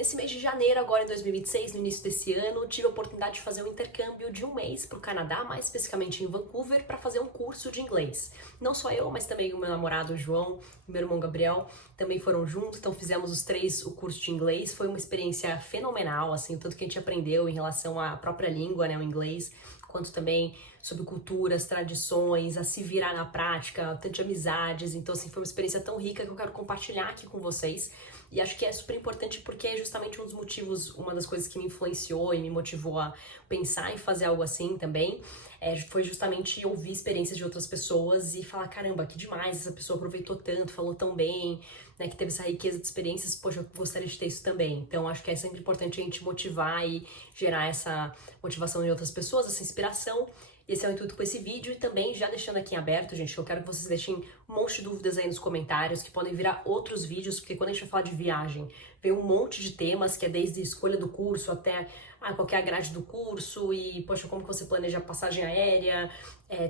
Nesse mês de janeiro, agora em 2026, no início desse ano, tive a oportunidade de fazer um intercâmbio de um mês para o Canadá, mais especificamente em Vancouver, para fazer um curso de inglês. Não só eu, mas também o meu namorado João e meu irmão Gabriel também foram juntos, então fizemos os três o curso de inglês. Foi uma experiência fenomenal, assim, o tanto que a gente aprendeu em relação à própria língua, né, o inglês, quanto também sobre culturas, tradições, a se virar na prática, tanto de amizades. Então, assim, foi uma experiência tão rica que eu quero compartilhar aqui com vocês. E acho que é super importante porque é justamente um dos motivos, uma das coisas que me influenciou e me motivou a pensar em fazer algo assim também, foi justamente ouvir experiências de outras pessoas e falar, caramba, que demais, essa pessoa aproveitou tanto, falou tão bem, né, que teve essa riqueza de experiências, poxa, eu gostaria de ter isso também. Então, acho que é sempre importante a gente motivar e gerar essa motivação em outras pessoas, essa inspiração. Esse é o intuito com esse vídeo e também já deixando aqui em aberto, gente, eu quero que vocês deixem um monte de dúvidas aí nos comentários, que podem virar outros vídeos, porque quando a gente vai falar de viagem, vem um monte de temas, que é desde escolha do curso até qual que é a grade do curso e, poxa, como que você planeja a passagem aérea,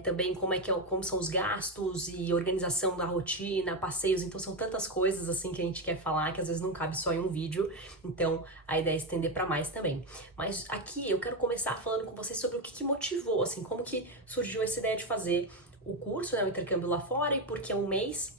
também como são os gastos e organização da rotina, passeios, então são tantas coisas assim que a gente quer falar que às vezes não cabe só em um vídeo, então a ideia é estender para mais também. Mas aqui eu quero começar falando com vocês sobre o que motivou, assim, como que surgiu essa ideia de fazer o curso, né, o intercâmbio lá fora e por que um mês.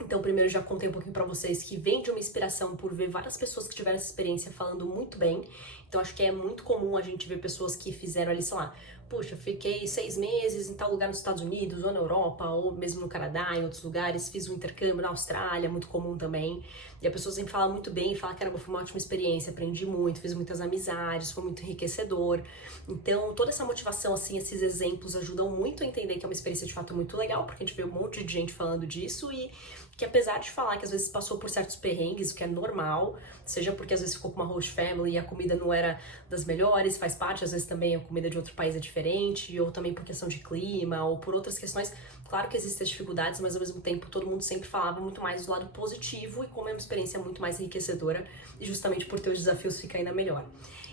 Então, primeiro já contei um pouquinho pra vocês que vem de uma inspiração por ver várias pessoas que tiveram essa experiência falando muito bem. Então, acho que é muito comum a gente ver pessoas que fizeram ali, sei lá, puxa, fiquei 6 meses em tal lugar nos Estados Unidos, ou na Europa, ou mesmo no Canadá, em outros lugares, fiz um intercâmbio na Austrália, muito comum também. E a pessoa sempre fala muito bem, fala, caramba, foi uma ótima experiência, aprendi muito, fiz muitas amizades, foi muito enriquecedor. Então, toda essa motivação, assim, esses exemplos ajudam muito a entender que é uma experiência de fato muito legal, porque a gente vê um monte de gente falando disso e que apesar de falar que às vezes passou por certos perrengues, o que é normal, seja porque às vezes ficou com uma host family e a comida não era das melhores, faz parte, às vezes também a comida de outro país é diferente, ou também por questão de clima, ou por outras questões. Claro que existem as dificuldades, mas ao mesmo tempo todo mundo sempre falava muito mais do lado positivo e como é uma experiência muito mais enriquecedora, e justamente por ter os desafios fica ainda melhor.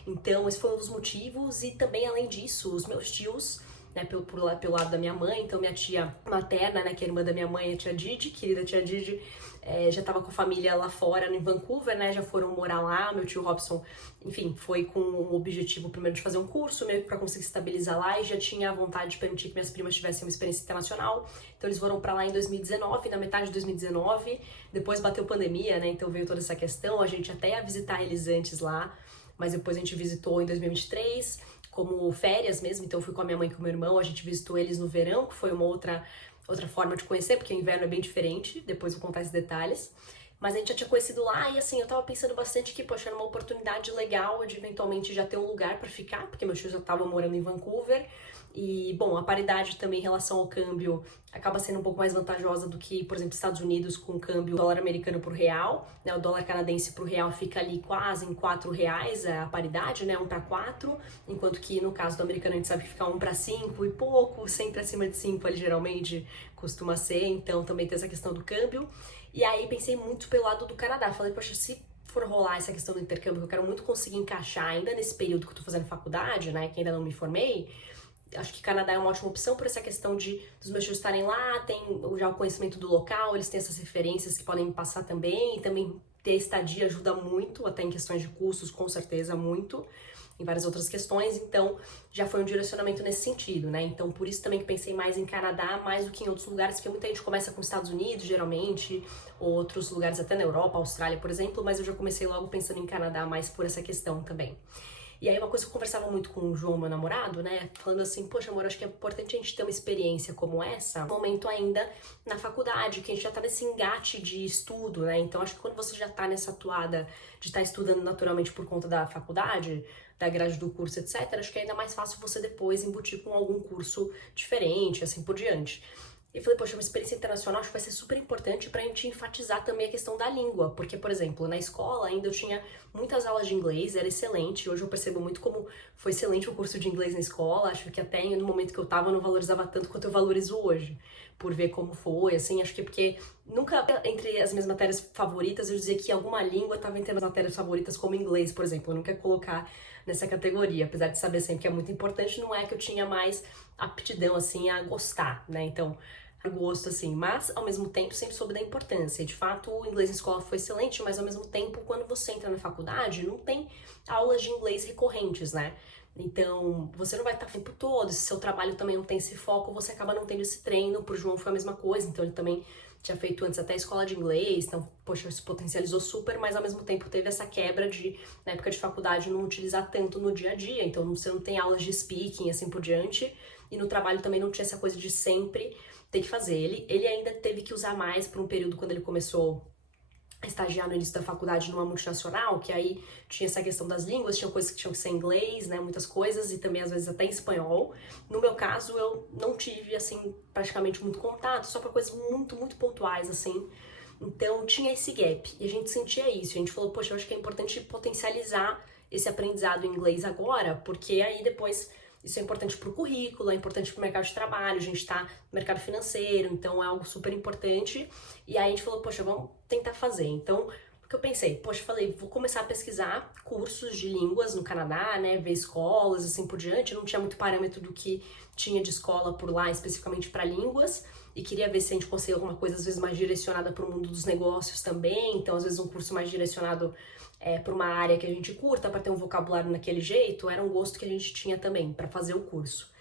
Então esse foi um dos motivos, e também além disso, os meus tios, né, pelo lado da minha mãe, então minha tia materna, né, que é a irmã da minha mãe, a tia Didi, querida tia Didi, já tava com a família lá fora, em Vancouver, né, já foram morar lá, meu tio Robson, enfim, foi com o objetivo primeiro de fazer um curso, meio que pra conseguir se estabilizar lá, e já tinha a vontade de permitir que minhas primas tivessem uma experiência internacional, então eles foram pra lá em 2019, na metade de 2019, depois bateu pandemia, né, então veio toda essa questão, a gente até ia visitar eles antes lá, mas depois a gente visitou em 2023, como férias mesmo, então eu fui com a minha mãe e com o meu irmão, a gente visitou eles no verão, que foi uma outra forma de conhecer, porque o inverno é bem diferente, depois eu vou contar esses detalhes. Mas a gente já tinha conhecido lá e assim, eu tava pensando bastante que, poxa, era uma oportunidade legal de eventualmente já ter um lugar pra ficar, porque meus tios já estavam morando em Vancouver. E, bom, a paridade também em relação ao câmbio acaba sendo um pouco mais vantajosa do que, por exemplo, Estados Unidos com o câmbio dólar americano pro real, né? O dólar canadense pro real fica ali quase em R$ 4 a paridade, né? 1 para 4, enquanto que no caso do americano a gente sabe que fica 1 para 5 e pouco, sempre acima de 5 ali geralmente costuma ser, então também tem essa questão do câmbio. E aí pensei muito pelo lado do Canadá, falei, poxa, se for rolar essa questão do intercâmbio, que eu quero muito conseguir encaixar ainda nesse período que eu tô fazendo faculdade, né, que ainda não me formei, acho que Canadá é uma ótima opção por essa questão dos meus tios estarem lá, tem já o conhecimento do local, eles têm essas referências que podem me passar também, e também ter estadia ajuda muito, até em questões de custos, com certeza, muito, em várias outras questões, então já foi um direcionamento nesse sentido, né? Então por isso também que pensei mais em Canadá, mais do que em outros lugares, porque muita gente começa com Estados Unidos, geralmente, ou outros lugares até na Europa, Austrália, por exemplo, mas eu já comecei logo pensando em Canadá mais por essa questão também. E aí uma coisa que eu conversava muito com o João, meu namorado, né, falando assim, poxa amor, acho que é importante a gente ter uma experiência como essa, no momento ainda na faculdade, que a gente já tá nesse engate de estudo, né, então acho que quando você já tá nessa atuada de estar estudando naturalmente por conta da faculdade, da grade do curso, etc, acho que é ainda mais fácil você depois embutir com algum curso diferente, assim por diante. E falei, poxa, uma experiência internacional acho que vai ser super importante pra gente enfatizar também a questão da língua, porque, por exemplo, na escola ainda eu tinha muitas aulas de inglês, era excelente, hoje eu percebo muito como foi excelente o curso de inglês na escola, acho que até no momento que eu tava eu não valorizava tanto quanto eu valorizo hoje, por ver como foi, assim, acho que é porque nunca entre as minhas matérias favoritas eu dizia que alguma língua tava entre as matérias favoritas como inglês, por exemplo, eu não quero colocar nessa categoria, apesar de saber sempre que é muito importante, não é que eu tinha mais aptidão, assim, a gostar, né, então gosto, assim, mas ao mesmo tempo sempre soube da importância. De fato, o inglês na escola foi excelente, mas ao mesmo tempo, quando você entra na faculdade, não tem aulas de inglês recorrentes, né? Então, você não vai estar o tempo todo, se seu trabalho também não tem esse foco, você acaba não tendo esse treino. Pro João foi a mesma coisa, então ele também tinha feito antes até escola de inglês, então, poxa, isso potencializou super, mas ao mesmo tempo teve essa quebra de, na época de faculdade, não utilizar tanto no dia a dia, então você não tem aulas de speaking, assim por diante, e no trabalho também não tinha essa coisa de sempre ter que fazer. Ele ainda teve que usar mais por um período quando ele começou a estagiar no início da faculdade numa multinacional, que aí tinha essa questão das línguas, tinha coisas que tinham que ser em inglês, né, muitas coisas, e também às vezes até em espanhol. No meu caso, eu não tive, assim, praticamente muito contato, só para coisas muito, muito pontuais, assim. Então tinha esse gap, e a gente sentia isso, a gente falou, poxa, eu acho que é importante potencializar esse aprendizado em inglês agora, porque aí depois isso é importante para o currículo, é importante para o mercado de trabalho, a gente está no mercado financeiro, então é algo super importante. E aí a gente falou, poxa, vamos tentar fazer. Então, o que eu pensei? Poxa, falei, vou começar a pesquisar cursos de línguas no Canadá, né, ver escolas, assim por diante. Eu não tinha muito parâmetro do que tinha de escola por lá, especificamente para línguas, e queria ver se a gente conseguia alguma coisa, às vezes, mais direcionada para o mundo dos negócios também. Então, às vezes, um curso mais direcionado para uma área que a gente curta, para ter um vocabulário naquele jeito, era um gosto que a gente tinha também para fazer o curso.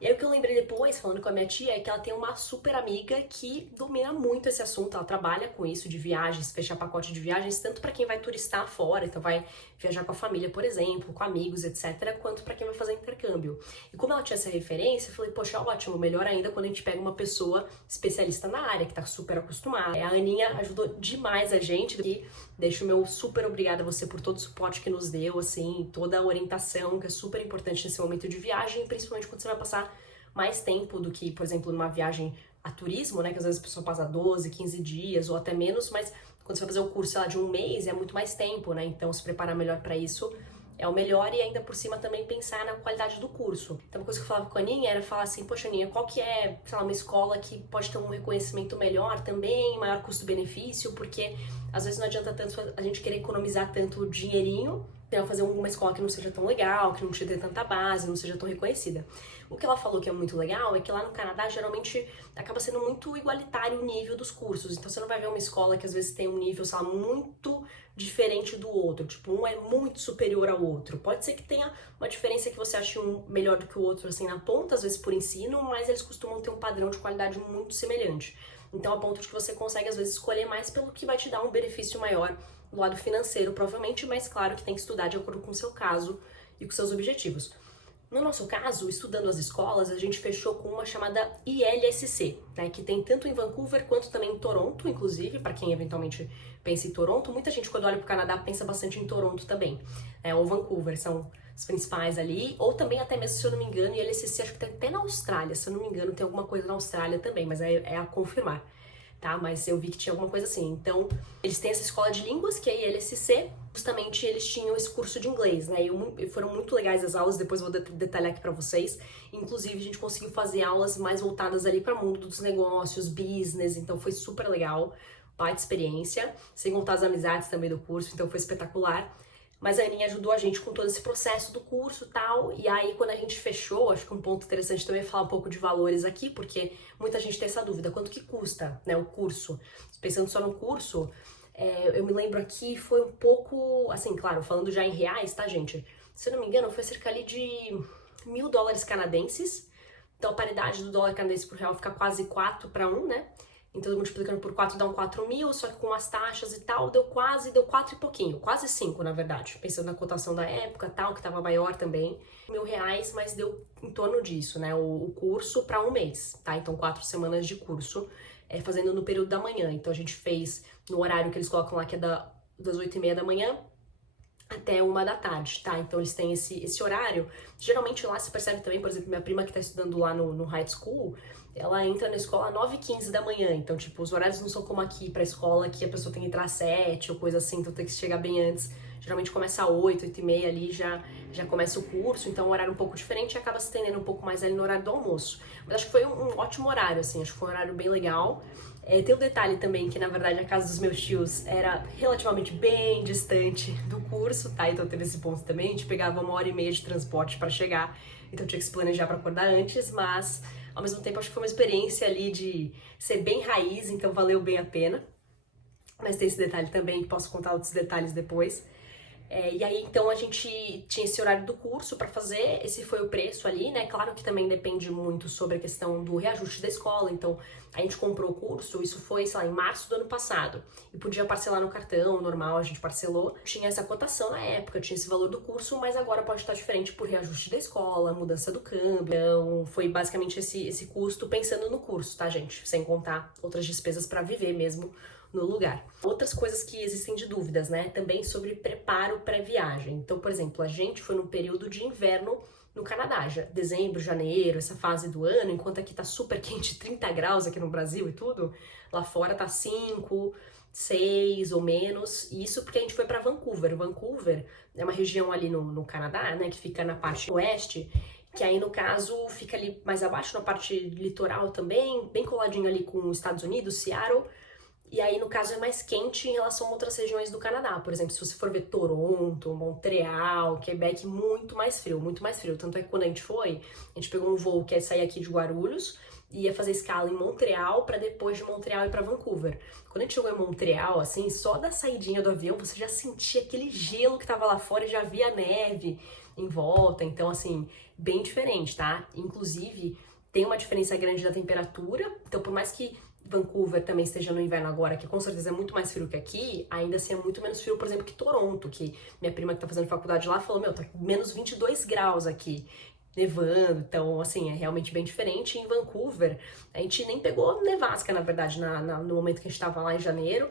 E aí o que eu lembrei depois, falando com a minha tia, é que ela tem uma super amiga que domina muito esse assunto, ela trabalha com isso de viagens, fechar pacote de viagens, tanto para quem vai turistar fora, então vai viajar com a família, por exemplo, com amigos, etc., quanto para quem vai fazer intercâmbio. E como ela tinha essa referência, eu falei, poxa, ótimo, melhor ainda quando a gente pega uma pessoa especialista na área, que tá super acostumada. A Aninha ajudou demais a gente, e deixo o meu super obrigada a você por todo o suporte que nos deu, assim, toda a orientação, que é super importante nesse momento de viagem, principalmente quando você vai passar mais tempo do que, por exemplo, numa viagem a turismo, né, que às vezes a pessoa passa 12, 15 dias ou até menos, mas quando você vai fazer o curso, sei lá, de um mês, é muito mais tempo, né, então se preparar melhor para isso é o melhor, e ainda por cima também pensar na qualidade do curso. Então uma coisa que eu falava com a Aninha era falar assim, poxa Aninha, qual que é, sei lá, uma escola que pode ter um reconhecimento melhor também, maior custo-benefício, porque às vezes não adianta tanto a gente querer economizar tanto dinheirinho, então fazer uma escola que não seja tão legal, que não te dê tanta base, não seja tão reconhecida. O que ela falou que é muito legal é que lá no Canadá geralmente acaba sendo muito igualitário o nível dos cursos, então você não vai ver uma escola que às vezes tem um nível, sei lá, muito diferente do outro, tipo, um é muito superior ao outro. Pode ser que tenha uma diferença que você ache um melhor do que o outro, assim, na ponta, às vezes por ensino, mas eles costumam ter um padrão de qualidade muito semelhante. Então, a ponto de que você consegue, às vezes, escolher mais pelo que vai te dar um benefício maior do lado financeiro, provavelmente, mas claro que tem que estudar de acordo com o seu caso e com seus objetivos. No nosso caso, estudando as escolas, a gente fechou com uma chamada ILSC, né, que tem tanto em Vancouver quanto também em Toronto, inclusive, para quem eventualmente pensa em Toronto. Muita gente, quando olha para o Canadá, pensa bastante em Toronto também, ou Vancouver, são os principais ali, ou também até mesmo, se eu não me engano, ILSC acho que tem até na Austrália, se eu não me engano, tem alguma coisa na Austrália também, mas é a confirmar, tá? Mas eu vi que tinha alguma coisa assim. Então, eles têm essa escola de línguas, que é a ILSC, justamente eles tinham esse curso de inglês, né? E foram muito legais as aulas, depois eu vou detalhar aqui pra vocês. Inclusive, a gente conseguiu fazer aulas mais voltadas ali para o mundo dos negócios, business, então foi super legal, baita experiência, sem contar as amizades também do curso, então foi espetacular. Mas a Aninha ajudou a gente com todo esse processo do curso e tal, e aí quando a gente fechou, acho que um ponto interessante também é falar um pouco de valores aqui, porque muita gente tem essa dúvida, quanto que custa, né, o curso? Pensando só no curso, eu me lembro aqui, foi um pouco, assim, claro, falando já em reais, tá, gente? Se eu não me engano, foi cerca ali de $1.000 canadenses, então a paridade do dólar canadense pro real fica quase 4 para 1, né? Então, multiplicando por 4 dá um 4.000, só que com as taxas e tal, deu 4 e pouquinho, quase 5, na verdade. Pensando na cotação da época, tal, que tava maior também. R$1.000, mas deu em torno disso, né? O curso para um mês, tá? Então, 4 semanas de curso, fazendo no período da manhã. Então, a gente fez no horário que eles colocam lá, que é das 8h30 da manhã até 1 da tarde, tá? Então eles têm esse horário. Geralmente lá se percebe também, por exemplo, minha prima que tá estudando lá no high school, ela entra na escola às 9h15 da manhã. Então, tipo, os horários não são como aqui pra escola, que a pessoa tem que entrar às 7 ou coisa assim, então tem que chegar bem antes. Geralmente começa às 8h30 ali, já começa o curso, então é um horário um pouco diferente e acaba se estendendo um pouco mais ali no horário do almoço. Mas acho que foi um ótimo horário, assim, acho que foi um horário bem legal. Tem um detalhe também que, na verdade, a casa dos meus tios era relativamente bem distante do curso, tá? Então teve esse ponto também, a gente pegava 1h30 de transporte para chegar, então tinha que se planejar para acordar antes, mas ao mesmo tempo acho que foi uma experiência ali de ser bem raiz, então valeu bem a pena. Mas tem esse detalhe também, posso contar outros detalhes depois. E aí, então, a gente tinha esse horário do curso para fazer, esse foi o preço ali, né? Claro que também depende muito sobre a questão do reajuste da escola, então a gente comprou o curso, isso foi, sei lá, em março do ano passado, e podia parcelar no cartão normal, a gente parcelou. Tinha essa cotação na época, tinha esse valor do curso, mas agora pode estar diferente por reajuste da escola, mudança do câmbio, então foi basicamente esse custo pensando no curso, tá, gente? Sem contar outras despesas para viver mesmo no lugar. Outras coisas que existem de dúvidas, né? Também sobre preparo pré-viagem. Então, por exemplo, a gente foi num período de inverno no Canadá, já dezembro, janeiro, essa fase do ano, enquanto aqui tá super quente, 30 graus aqui no Brasil e tudo, lá fora tá 5, 6 ou menos, e isso porque a gente foi para Vancouver. Vancouver é uma região ali no Canadá, né, que fica na parte oeste, que aí no caso fica ali mais abaixo, na parte litoral também, bem coladinho ali com os Estados Unidos, Seattle. E aí, no caso, é mais quente em relação a outras regiões do Canadá. Por exemplo, se você for ver Toronto, Montreal, Quebec, muito mais frio, muito mais frio. Tanto é que quando a gente pegou um voo que ia sair aqui de Guarulhos e ia fazer escala em Montreal para depois de Montreal ir para Vancouver. Quando a gente chegou em Montreal, assim, só da saidinha do avião, você já sentia aquele gelo que tava lá fora e já via neve em volta. Então, assim, bem diferente, tá? Inclusive, tem uma diferença grande da temperatura. Então, por mais que Vancouver também esteja no inverno agora, que com certeza é muito mais frio que aqui, ainda assim é muito menos frio, por exemplo, que Toronto, que minha prima que tá fazendo faculdade lá falou, meu, tá menos 22 graus aqui, nevando, então, assim, é realmente bem diferente. Em Vancouver, a gente nem pegou nevasca, na verdade, no momento que a gente tava lá em janeiro,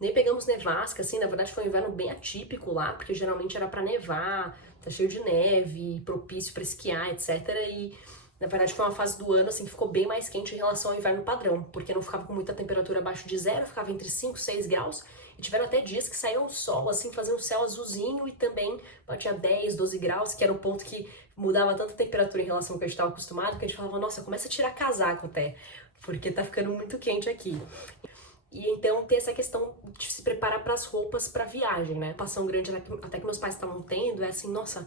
nem pegamos nevasca, assim, na verdade foi um inverno bem atípico lá, porque geralmente era pra nevar, tá cheio de neve, propício pra esquiar, etc, e na verdade foi uma fase do ano assim que ficou bem mais quente em relação ao inverno padrão, porque não ficava com muita temperatura abaixo de zero, ficava entre 5 e 6 graus, e tiveram até dias que saiu o sol, assim, fazia um céu azulzinho e também batia 10, 12 graus, que era o ponto que mudava tanta temperatura em relação ao que a gente estava acostumado, que a gente falava, nossa, começa a tirar casaco até, porque tá ficando muito quente aqui. E então tem essa questão de se preparar para as roupas para viagem, né? Passão grande até que meus pais estavam tendo, é assim, nossa,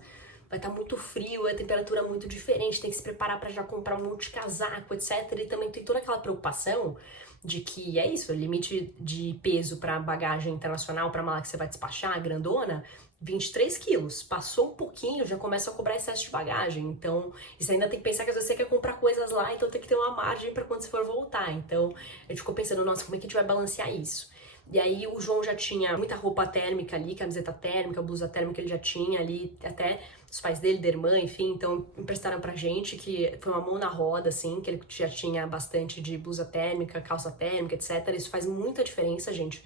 vai estar muito frio, a temperatura é muito diferente, tem que se preparar para já comprar um monte de casaco, etc. E também tem toda aquela preocupação de que é isso, o limite de peso para bagagem internacional, para mala que você vai despachar, grandona, 23 quilos. Passou um pouquinho, já começa a cobrar excesso de bagagem. Então, você ainda tem que pensar que às vezes você quer comprar coisas lá, então tem que ter uma margem para quando você for voltar. Então, a gente ficou pensando, nossa, como é que a gente vai balancear isso? E aí o João já tinha muita roupa térmica ali, camiseta térmica, blusa térmica ele já tinha ali, até os pais dele, da irmã, enfim, então emprestaram pra gente, que foi uma mão na roda, assim, que ele já tinha bastante de blusa térmica, calça térmica, etc. Isso faz muita diferença, gente.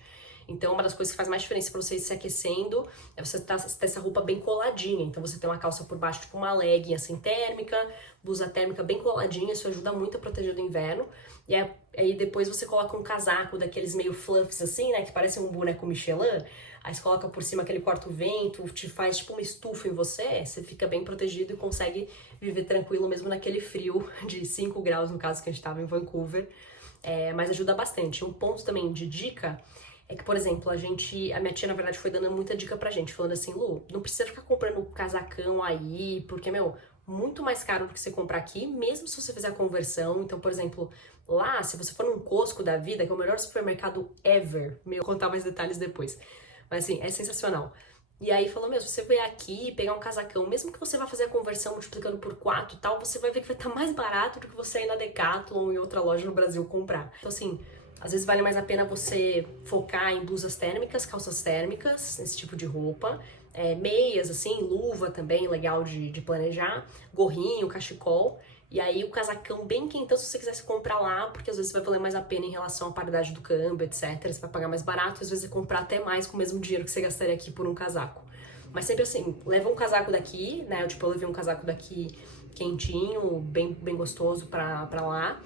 Então, uma das coisas que faz mais diferença pra você ir se aquecendo é você ter essa roupa bem coladinha. Então, você tem uma calça por baixo, tipo uma legging, assim, térmica, blusa térmica bem coladinha, isso ajuda muito a proteger do inverno. E aí depois você coloca um casaco daqueles meio fluffs, assim, né, que parece um boneco Michelin. Aí você coloca por cima aquele corta-vento, te faz tipo uma estufa em você fica bem protegido e consegue viver tranquilo mesmo naquele frio de 5 graus, no caso que a gente tava em Vancouver. Mas ajuda bastante. Um ponto também de dica é que, por exemplo, a minha tia, na verdade, foi dando muita dica pra gente, falando assim, Lu, não precisa ficar comprando casacão aí, porque, meu, muito mais caro do que você comprar aqui, mesmo se você fizer a conversão. Então, por exemplo, lá, se você for num Costco da vida, que é o melhor supermercado ever, vou contar mais detalhes depois, mas assim, é sensacional. E aí falou, mesmo, se você vier aqui pegar um casacão, mesmo que você vá fazer a conversão multiplicando por 4 e tal, você vai ver que vai estar mais barato do que você ir na Decathlon ou em outra loja no Brasil comprar. Então, assim, às vezes vale mais a pena você focar em blusas térmicas, calças térmicas, esse tipo de roupa, meias, assim, luva também, legal de planejar, gorrinho, cachecol, e aí o casacão bem quentão se você quisesse comprar lá, porque às vezes vai valer mais a pena em relação à paridade do câmbio, etc. Você vai pagar mais barato, às vezes você comprar até mais com o mesmo dinheiro que você gastaria aqui por um casaco. Mas sempre assim, leva um casaco daqui, né? Eu levei um casaco daqui quentinho, bem gostoso pra lá.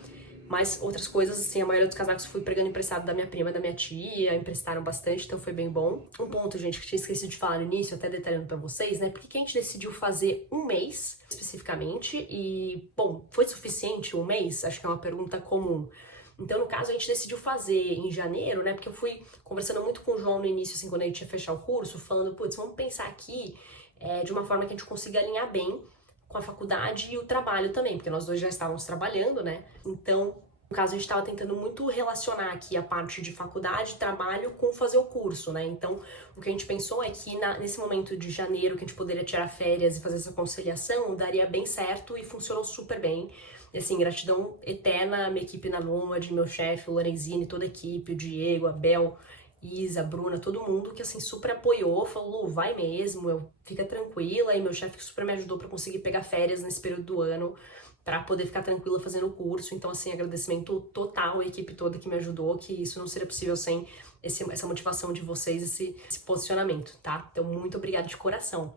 Mas outras coisas, assim, a maioria dos casacos eu fui pegando emprestado da minha prima, da minha tia, emprestaram bastante, então foi bem bom. Um ponto, gente, que eu tinha esquecido de falar no início, até detalhando pra vocês, né? Por que a gente decidiu fazer um mês, especificamente? E, bom, foi suficiente um mês? Acho que é uma pergunta comum. Então, no caso, a gente decidiu fazer em janeiro, né? Porque eu fui conversando muito com o João no início, assim, quando a gente ia fechar o curso, falando, putz, vamos pensar aqui de uma forma que a gente consiga alinhar bem com a faculdade e o trabalho também, porque nós dois já estávamos trabalhando, né? Então, no caso, a gente estava tentando muito relacionar aqui a parte de faculdade, trabalho com fazer o curso, né? Então, o que a gente pensou é que nesse momento de janeiro, que a gente poderia tirar férias e fazer essa conciliação, daria bem certo e funcionou super bem. E, assim, gratidão eterna à minha equipe na Nômade, meu chefe, o Lorenzini, toda a equipe, o Diego, a Bel, Isa, a Bruna, todo mundo que, assim, super apoiou, falou, Lu, vai mesmo, fica tranquila, e meu chefe super me ajudou para conseguir pegar férias nesse período do ano, para poder ficar tranquila fazendo o curso. Então, assim, agradecimento total à equipe toda que me ajudou, que isso não seria possível sem essa motivação de vocês, esse posicionamento, tá? Então, muito obrigada de coração.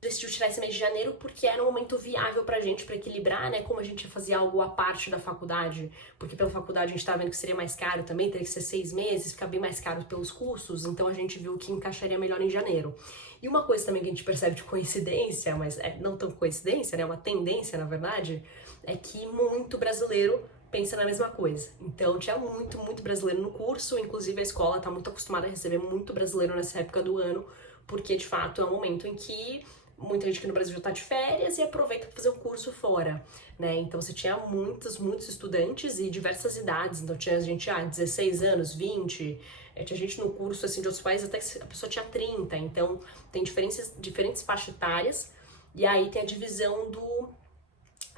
Decidiu tirar esse mês de janeiro porque era um momento viável pra gente, pra equilibrar, né? Como a gente ia fazer algo à parte da faculdade, porque pela faculdade a gente tava vendo que seria mais caro também, teria que ser 6 meses, ficar bem mais caro pelos custos, então a gente viu que encaixaria melhor em janeiro. E uma coisa também que a gente percebe de coincidência, mas não tão coincidência, né? Uma tendência, na verdade, é que muito brasileiro pensa na mesma coisa. Então tinha muito brasileiro no curso, inclusive a escola tá muito acostumada a receber muito brasileiro nessa época do ano, porque de fato é um momento em que muita gente aqui no Brasil já tá de férias e aproveita para fazer o curso fora, né? Então você tinha muitos estudantes e diversas idades. Então tinha gente, 16 anos, 20, tinha gente no curso, assim, de outros países até que a pessoa tinha 30. Então tem diferentes faixas etárias. E aí tem a divisão do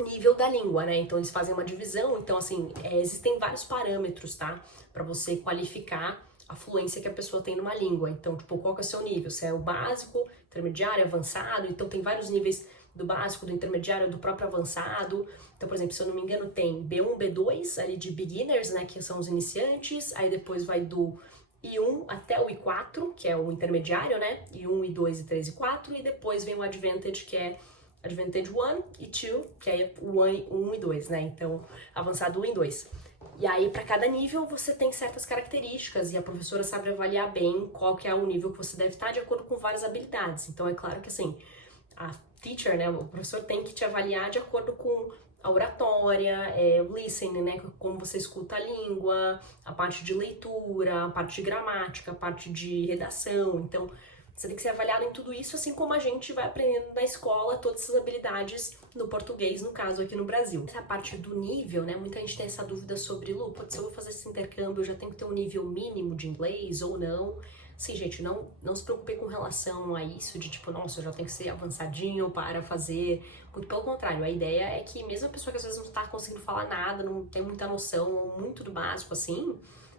nível da língua, né? Então eles fazem uma divisão. Então, assim, existem vários parâmetros, tá? Pra você qualificar a fluência que a pessoa tem numa língua. Então, tipo, qual que é o seu nível? Se é o básico, intermediário, avançado. Então, tem vários níveis do básico, do intermediário, do próprio avançado. Então, por exemplo, se eu não me engano, tem B1, B2, ali de beginners, né, que são os iniciantes. Aí depois vai do I1 até o I4, que é o intermediário, né? I1, I2, I3 e I4. E depois vem o Advantage, que é Advantage 1 e 2, que é o 1 e 2, né? Então, avançado 1 e 2. E aí, para cada nível, você tem certas características e a professora sabe avaliar bem qual que é o nível que você deve estar de acordo com várias habilidades. Então, é claro que, assim, a teacher, né, o professor tem que te avaliar de acordo com a oratória, o listening, né, como você escuta a língua, a parte de leitura, a parte de gramática, a parte de redação. Então, você tem que ser avaliado em tudo isso, assim como a gente vai aprendendo na escola todas essas habilidades no português, no caso aqui no Brasil. Essa parte do nível, né? Muita gente tem essa dúvida sobre, Lu, se eu vou fazer esse intercâmbio, eu já tenho que ter um nível mínimo de inglês ou não? Sim, gente, não se preocupe com relação a isso de tipo, nossa, eu já tenho que ser avançadinho para fazer. Muito pelo contrário, a ideia é que mesmo a pessoa que às vezes não tá conseguindo falar nada, não tem muita noção, ou muito do básico assim,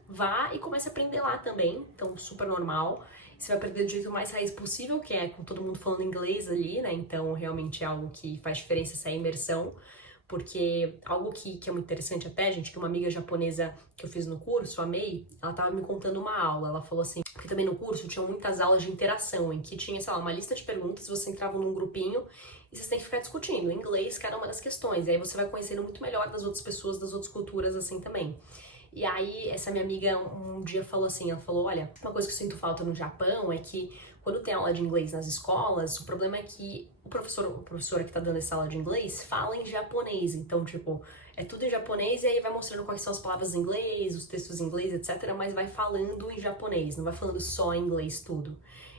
vá e comece a aprender lá também, então super normal. Você vai aprender do jeito mais raiz possível, que é com todo mundo falando inglês ali, né? Então, realmente é algo que faz diferença essa imersão, porque algo que é muito interessante até, gente, que uma amiga japonesa que eu fiz no curso, a May, ela tava me contando uma aula, ela falou assim, porque também no curso tinha muitas aulas de interação, em que tinha, sei lá, uma lista de perguntas, você entrava num grupinho e vocês têm que ficar discutindo em inglês cada uma das questões, e aí você vai conhecendo muito melhor das outras pessoas, das outras culturas, assim, também. E aí, essa minha amiga um dia falou assim, ela falou, olha, uma coisa que eu sinto falta no Japão é que quando tem aula de inglês nas escolas, o problema é que o professor ou a professora que tá dando essa aula de inglês fala em japonês. Então, tipo, é tudo em japonês e aí vai mostrando quais são as palavras em inglês, os textos em inglês, etc. Mas vai falando em japonês, não vai falando só em inglês tudo.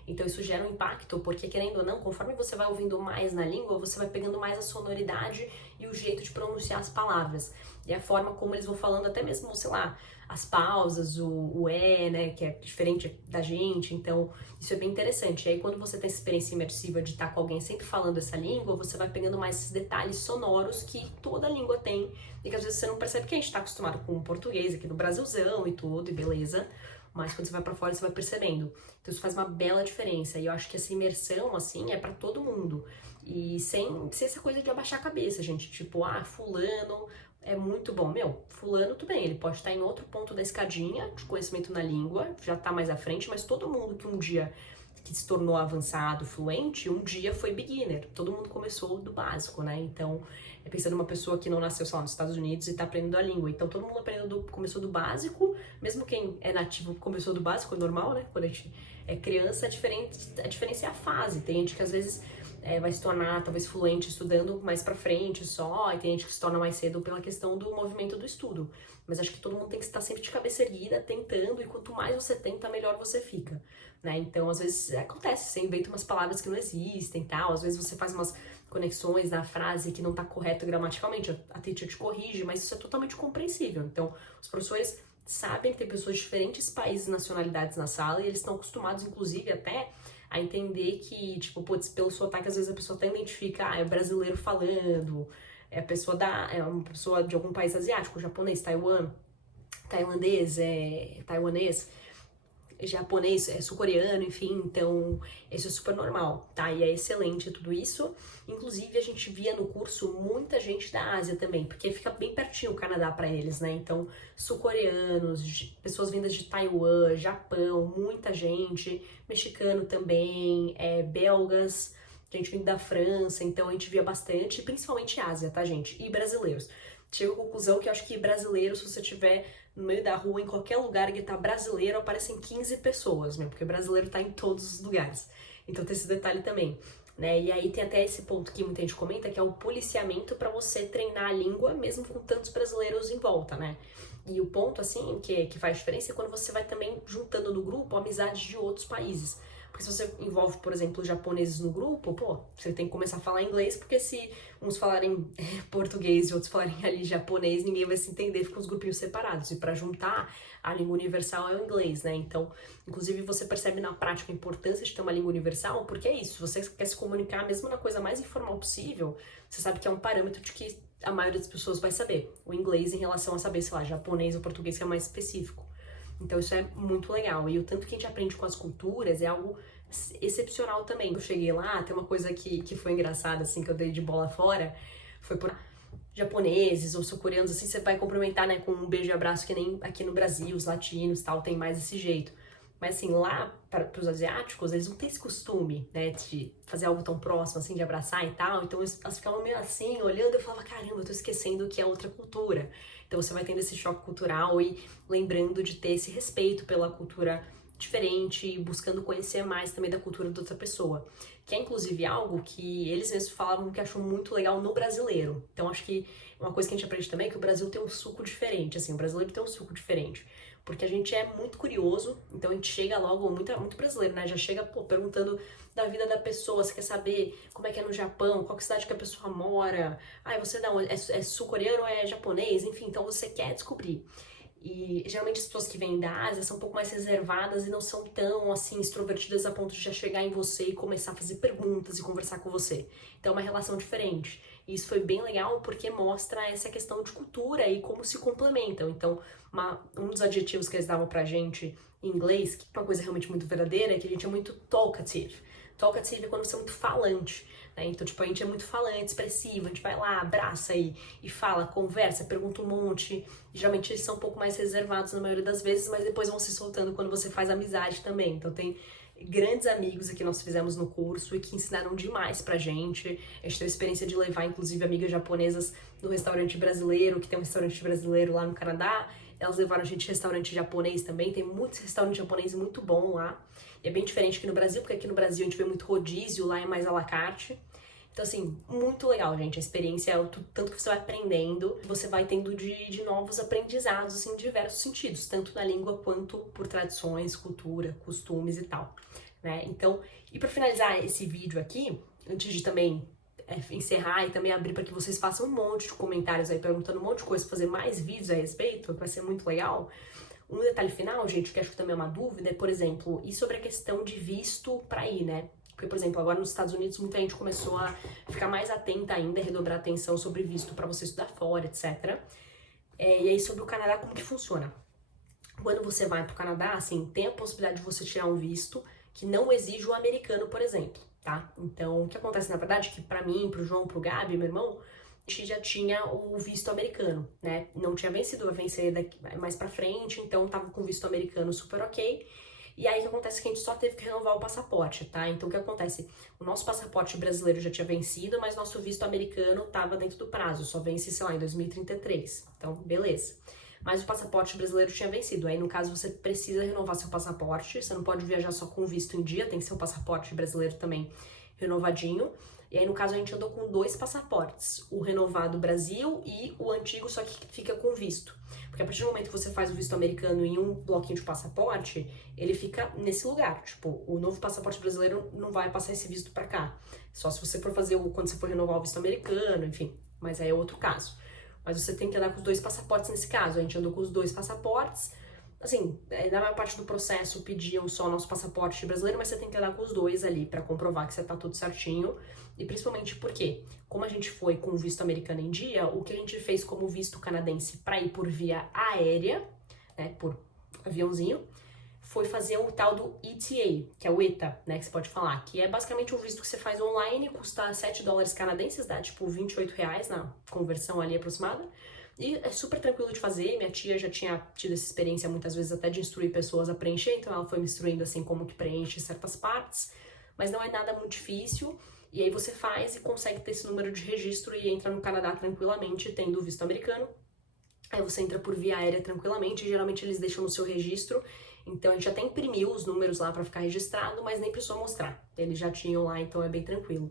Então isso gera um impacto, porque querendo ou não, conforme você vai ouvindo mais na língua, você vai pegando mais a sonoridade e o jeito de pronunciar as palavras. E a forma como eles vão falando, até mesmo, sei lá, as pausas, o né, que é diferente da gente. Então isso é bem interessante. E aí quando você tem essa experiência imersiva de estar com alguém sempre falando essa língua, você vai pegando mais esses detalhes sonoros que toda língua tem e que às vezes você não percebe, que a gente tá acostumado com o português aqui do Brasilzão e tudo, e beleza. Mas quando você vai pra fora, você vai percebendo. Então isso faz uma bela diferença. E eu acho que essa imersão, assim, é pra todo mundo. E sem essa coisa de abaixar a cabeça, gente. Tipo, fulano é muito bom. Meu, fulano, tudo bem, ele pode estar em outro ponto da escadinha de conhecimento na língua, já tá mais à frente, mas todo mundo que um dia que se tornou avançado, fluente, um dia foi beginner. Todo mundo começou do básico, né? Então, pensando numa pessoa que não nasceu, sei lá, nos Estados Unidos e tá aprendendo a língua. Então, todo mundo começou do básico, mesmo quem é nativo começou do básico, é normal, né? Quando a gente é criança, a diferença é a fase. Tem gente que às vezes vai se tornar talvez fluente estudando mais pra frente só, e tem gente que se torna mais cedo pela questão do movimento do estudo. Mas acho que todo mundo tem que estar sempre de cabeça erguida, tentando, e quanto mais você tenta, melhor você fica, né? Então, às vezes, acontece, você inventa umas palavras que não existem e tal, às vezes você faz umas conexões na frase que não tá correto gramaticalmente, a teacher te corrige, mas isso é totalmente compreensível. Então, os professores sabem que tem pessoas de diferentes países e nacionalidades na sala, e eles estão acostumados, inclusive, até a entender que, tipo, putz, pelo sotaque, às vezes a pessoa até identifica, é brasileiro falando, é uma pessoa de algum país asiático, japonês, tailandês, taiwanês, japonês, sul-coreano, enfim, então isso é super normal, tá? E é excelente tudo isso. Inclusive, a gente via no curso muita gente da Ásia também, porque fica bem pertinho o Canadá para eles, né? Então, sul-coreanos, pessoas vindas de Taiwan, Japão, muita gente, mexicano também, belgas, gente vindo da França, então a gente via bastante, principalmente Ásia, tá, gente? E brasileiros. Chego à conclusão que eu acho que brasileiros, se você tiver no meio da rua, em qualquer lugar, gritar brasileiro, aparecem 15 pessoas, né? Porque brasileiro tá em todos os lugares. Então tem esse detalhe também, né? E aí tem até esse ponto que muita gente comenta, que é o policiamento para você treinar a língua, mesmo com tantos brasileiros em volta, né? E o ponto, assim, que faz diferença é quando você vai também juntando no grupo amizades de outros países. Porque se você envolve, por exemplo, japoneses no grupo, pô, você tem que começar a falar inglês, porque se uns falarem português e outros falarem ali japonês, ninguém vai se entender, ficam os grupinhos separados. E para juntar, a língua universal é o inglês, né? Então, inclusive, você percebe na prática a importância de ter uma língua universal, porque é isso, se você quer se comunicar mesmo na coisa mais informal possível, você sabe que é um parâmetro de que a maioria das pessoas vai saber. O inglês em relação a saber, sei lá, japonês ou português, que é mais específico. Então isso é muito legal. E o tanto que a gente aprende com as culturas é algo excepcional também. Eu cheguei lá, tem uma coisa que foi engraçada, assim, que eu dei de bola fora, foi por japoneses ou sul-coreanos, assim, você vai cumprimentar, né, com um beijo e abraço, que nem aqui no Brasil, os latinos tal, tem mais esse jeito. Mas assim, lá, para os asiáticos, eles não têm esse costume, né, de fazer algo tão próximo, assim, de abraçar e tal. Então elas ficavam meio assim, olhando, eu falava, caramba, eu tô esquecendo que é outra cultura. Então você vai tendo esse choque cultural e lembrando de ter esse respeito pela cultura diferente e buscando conhecer mais também da cultura da outra pessoa. Que é inclusive algo que eles mesmos falavam que acham muito legal no brasileiro. Então acho que uma coisa que a gente aprende também é que o Brasil tem um suco diferente, assim, o brasileiro tem um suco diferente. Porque a gente é muito curioso, então a gente chega logo, muito brasileiro, né? Já chega, pô, perguntando da vida da pessoa, você quer saber como é que é no Japão, qual que cidade que a pessoa mora, você não, é sul-coreano ou é japonês, enfim, então você quer descobrir. E geralmente as pessoas que vêm da Ásia são um pouco mais reservadas e não são tão, assim, extrovertidas a ponto de já chegar em você e começar a fazer perguntas e conversar com você. Então é uma relação diferente. E isso foi bem legal porque mostra essa questão de cultura e como se complementam. Então, um dos adjetivos que eles davam pra gente em inglês, que é uma coisa realmente muito verdadeira, é que a gente é muito talkative. Talkative é quando você é muito falante, né? Então, tipo, a gente é muito falante, expressivo, a gente vai lá, abraça e fala, conversa, pergunta um monte. E, geralmente eles são um pouco mais reservados na maioria das vezes, mas depois vão se soltando quando você faz amizade também. Então tem grandes amigos que nós fizemos no curso e que ensinaram demais pra gente. A gente teve a experiência de levar, inclusive, amigas japonesas no restaurante brasileiro, que tem um restaurante brasileiro lá no Canadá. Elas levaram a gente restaurante japonês também, tem muitos restaurantes japoneses muito bom lá. E é bem diferente aqui no Brasil, porque aqui no Brasil a gente vê muito rodízio, lá é mais à la carte. Então, assim, muito legal, gente. A experiência é o tanto que você vai aprendendo, você vai tendo de novos aprendizados, assim, em diversos sentidos, tanto na língua quanto por tradições, cultura, costumes e tal, né? Então, e para finalizar esse vídeo aqui, antes de também encerrar e também abrir para que vocês façam um monte de comentários aí, perguntando um monte de coisa, fazer mais vídeos a respeito, que vai ser muito legal. Um detalhe final, gente, que acho que também é uma dúvida, é, por exemplo, e sobre a questão de visto para ir, né? Porque, por exemplo, agora nos Estados Unidos muita gente começou a ficar mais atenta ainda, a redobrar atenção sobre visto para você estudar fora, etc. E aí sobre o Canadá, como que funciona? Quando você vai pro Canadá, assim, tem a possibilidade de você tirar um visto que não exige o americano, por exemplo, tá? Então, o que acontece, na verdade, é que pra mim, pro João, pro Gabi, meu irmão, a gente já tinha o visto americano, né? Não tinha vencido, vai vencer daqui, mais pra frente, então tava com visto americano super ok. E aí o que acontece é que a gente só teve que renovar o passaporte, tá? Então o que acontece? O nosso passaporte brasileiro já tinha vencido, mas nosso visto americano tava dentro do prazo, só vence, sei lá, em 2033. Então, beleza. Mas o passaporte brasileiro tinha vencido. Aí, no caso, você precisa renovar seu passaporte. Você não pode viajar só com visto em dia, tem que ser o passaporte brasileiro também renovadinho. E aí, no caso, a gente andou com 2 passaportes, o renovado Brasil e o antigo, só que fica com visto. Porque a partir do momento que você faz o visto americano em um bloquinho de passaporte, ele fica nesse lugar. Tipo, o novo passaporte brasileiro não vai passar esse visto pra cá. Só se você for fazer quando você for renovar o visto americano, enfim. Mas aí é outro caso. Mas você tem que andar com os 2 passaportes nesse caso. A gente andou com os 2 passaportes. Assim, na maior parte do processo pediam só o nosso passaporte brasileiro, mas você tem que andar com os 2 ali pra comprovar que você tá tudo certinho. E principalmente porque, como a gente foi com o visto americano em dia, o que a gente fez como visto canadense pra ir por via aérea, né, por aviãozinho, foi fazer o tal do ETA, que é o ETA, né, que você pode falar, que é basicamente um visto que você faz online, custa $7 canadenses, dá tipo R$28 na conversão ali aproximada, e é super tranquilo de fazer. Minha tia já tinha tido essa experiência muitas vezes até de instruir pessoas a preencher, então ela foi me instruindo assim como que preenche certas partes, mas não é nada muito difícil, e aí você faz e consegue ter esse número de registro e entra no Canadá tranquilamente, tendo o visto americano. Aí você entra por via aérea tranquilamente, geralmente eles deixam no seu registro, então a gente até imprimiu os números lá pra ficar registrado, mas nem precisou mostrar, eles já tinham lá, então é bem tranquilo.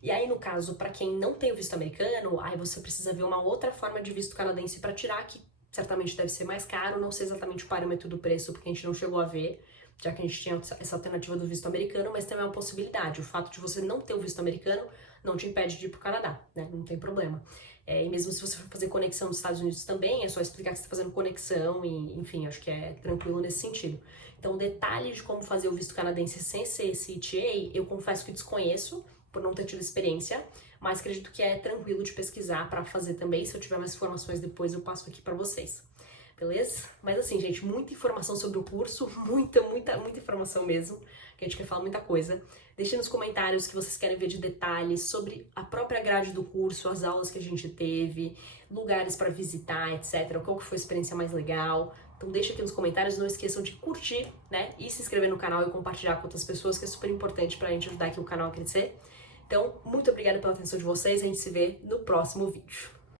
E aí, no caso, pra quem não tem o visto americano, aí você precisa ver uma outra forma de visto canadense pra tirar, que certamente deve ser mais caro, não sei exatamente o parâmetro do preço, porque a gente não chegou a ver, já que a gente tinha essa alternativa do visto americano, mas também é uma possibilidade. O fato de você não ter o visto americano não te impede de ir pro Canadá, né? Não tem problema. E mesmo se você for fazer conexão nos Estados Unidos também, é só explicar que você está fazendo conexão e, enfim, acho que é tranquilo nesse sentido. Então, o detalhe de como fazer o visto canadense sem ser esse ETA, eu confesso que desconheço, por não ter tido experiência, mas acredito que é tranquilo de pesquisar para fazer também. Se eu tiver mais informações depois, eu passo aqui para vocês. Beleza? Mas assim, gente, muita informação sobre o curso, muita informação mesmo, que a gente quer falar muita coisa. Deixem nos comentários o que vocês querem ver de detalhes sobre a própria grade do curso, as aulas que a gente teve, lugares para visitar, etc. Qual que foi a experiência mais legal. Então deixa aqui nos comentários, não esqueçam de curtir, né? E se inscrever no canal e compartilhar com outras pessoas, que é super importante pra gente ajudar aqui o canal a crescer. Então, muito obrigada pela atenção de vocês, a gente se vê no próximo vídeo.